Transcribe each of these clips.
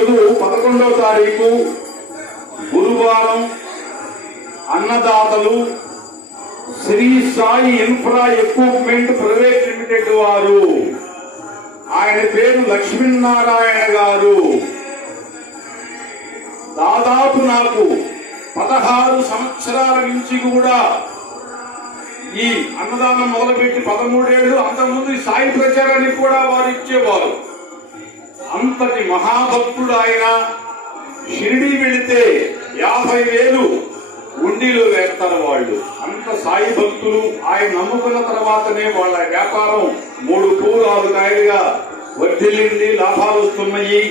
ఈరోజు 11వ తారీఖు గురువారం అన్నదాతలు Sri Sai infra equipment private limited వారు, ఆయన పేరు లక్ష్మీనారాయణ గారు, దాదాపు నాకు 16 సంవత్సరాల నుంచి కూడా ఈ అన్నదానం మొదలుపెట్టి 13 ఏళ్ళు, అంతకుముందు సాయి ప్రచారానికి కూడా వారు ఇచ్చేవారు. అంతటి మహాభక్తుడు ఆయన. షిరిడి వెళితే 50,000 ఉండిలో వేస్తారు వాళ్ళు. అంత సాయి భక్తులు. ఆయన నమ్ముకున్న తర్వాతనే వాళ్ళ వ్యాపారం 3 పూలు 6 కాయలుగా వర్ధిల్లింది, లాభాలు వస్తున్నాయి.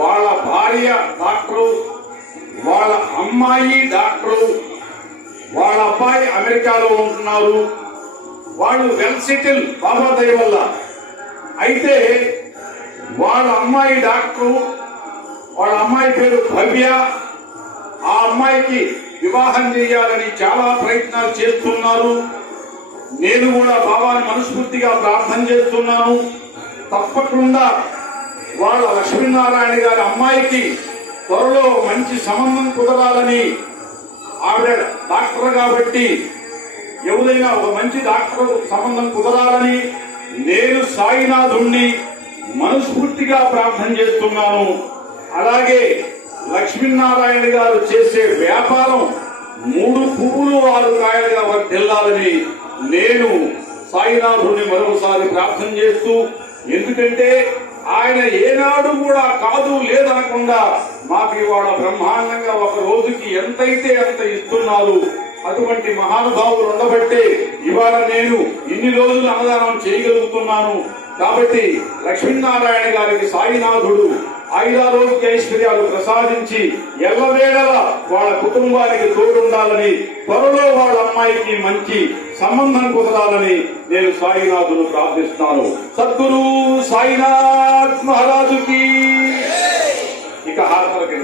వాళ్ళ భార్య డాక్టరు, వాళ్ళ అమ్మాయి డాక్టరు, వాళ్ళ అబ్బాయి అమెరికాలో ఉంటున్నారు. వాళ్ళు వెల్ సెటిల్ బాబా దయ వల్ల. అయితే వాళ్ళ అమ్మాయి డాక్టరు, వాళ్ళ అమ్మాయి పేరు భవ్య. ఆ అమ్మాయికి వివాహం చేయాలని చాలా ప్రయత్నాలు చేస్తున్నారు. నేను కూడా బాబాని మనస్ఫూర్తిగా ప్రార్థన చేస్తున్నాను. తప్పకుండా వాళ్ళ లక్ష్మీనారాయణ గారి అమ్మాయికి త్వరలో మంచి సంబంధం కుదరాలని, ఆవిడ డాక్టర్ కాబట్టి ఎవరైనా ఒక మంచి డాక్టర్ సంబంధం కుదరాలని నేను సాయినాథుణ్ణి మనస్ఫూర్తిగా ప్రార్థన చేస్తున్నాను. అలాగే లక్ష్మీనారాయణ గారు చేసే వ్యాపారం 3 పువ్వులు 6 కాయలుగా వర్ధిల్లాలని నేను సాయినాథుడిని మరోసారి ప్రార్థన చేస్తూ, ఎందుకంటే ఆయన ఏనాడు కూడా కాదు లేదనకుండా మాకు ఇవాళ బ్రహ్మాండంగా ఒక రోజుకి ఎంతైతే అంత ఇస్తున్నారు. అటువంటి మహానుభావులు ఉండబట్టే ఇవాళ నేను ఇన్ని రోజులు అన్నదానం చేయగలుగుతున్నాను. కాబట్టి లక్ష్మీనారాయణ గారికి సాయినాథుడు ఆయురారోగ్య ఐశ్వర్యాలు ప్రసాదించి ఎల్లవేళలా వాళ్ళ కుటుంబానికి తోడుండాలని, త్వరలో వాళ్ళ అమ్మాయికి మంచి సంబంధం కుదరాలని నేను సాయినాథును ప్రార్థిస్తున్నాను. సద్గురు సాయినాథ్ మహారాజుకి. ఇక హారతలకు